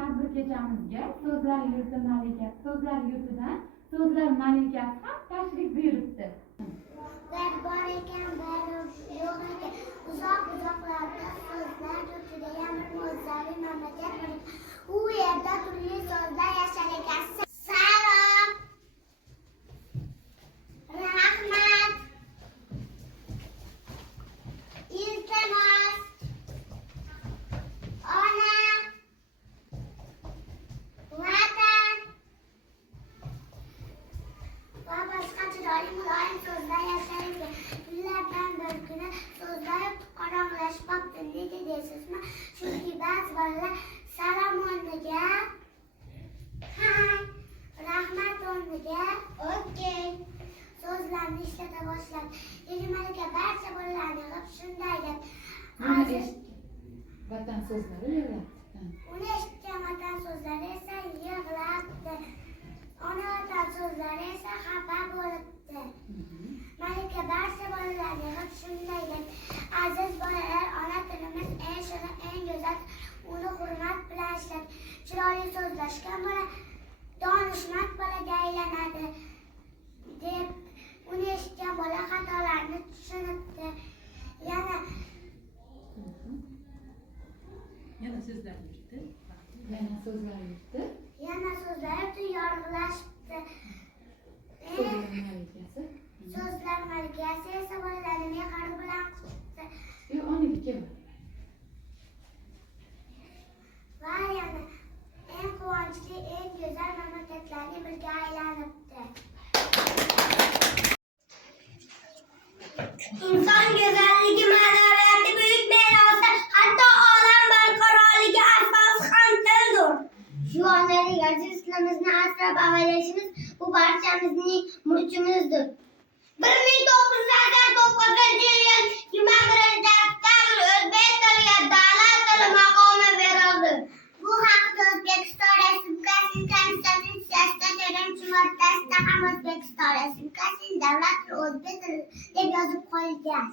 tadbir kechamizga So'zlar yurtidan So'zlar malikasi ham tashrif buyuribdi. Bir bor ekan, bir yo'q ekan. Uzoq-uzoqlarda so'zlar yurtida bir mo'jizaviy mamlakat bor. U yerda turli so'zlar yashar ekan. Salom. Rahmat. Iltimos. Ona. Vatan. Va boshqa chiroyli muloyim so'zlar yashar ekan. Kunlardan bir kuni so'zlar qorong'ilashib qolibdi. Nega deysizmi? Chunki ba'zi bolalar salom o'rniga hay, rahmat o'rniga okey so'zlarni ishlata boshladi. Malika barcha bolalarni yig'ib shunday deb Vatan so'zlari yig'labdi. Uni eshitgan vatan so'zlari esa yig'labdi. Ona vatan so'zlari esa xafa bo'libdi. Malika barcha bolalarni yig'ib shunday deb: aziz bolalar, ona tilimiz eng shirin, eng go'zal, uni hurmat bilan ishlat. Chiroyli so'zlashgan bola donishmand bolaga aylanadi deb uni eshitgan bola xatolarini tushunibdi. Yana so'zlar yurti. Yana so'zlar yurti yorg'ilashibdi. So'zlar malikasi esa bolalarni mehr bilan qutibdi. Va yana eng quvonchli, eng go'zal mamlakatlarni birga aylanibdi. Inson go'zalligi ma'naviyati buyuk merosi, hatto olam barqarorligi asosi ham tildir. Shu onalik aziz tilimizni asrab-avaylashimiz bu barchamizning burchimizdir. 1989-yil 21-oktyabr o'zbek tiliga davlat tili maqomi berildi. Bu haqda O'zbekiston Respublikasining Konstitutsiyasida 4-moddasida ham O'zbekiston Respublikasining davlat tili o'zbek tili deb yozib qo'yilgan.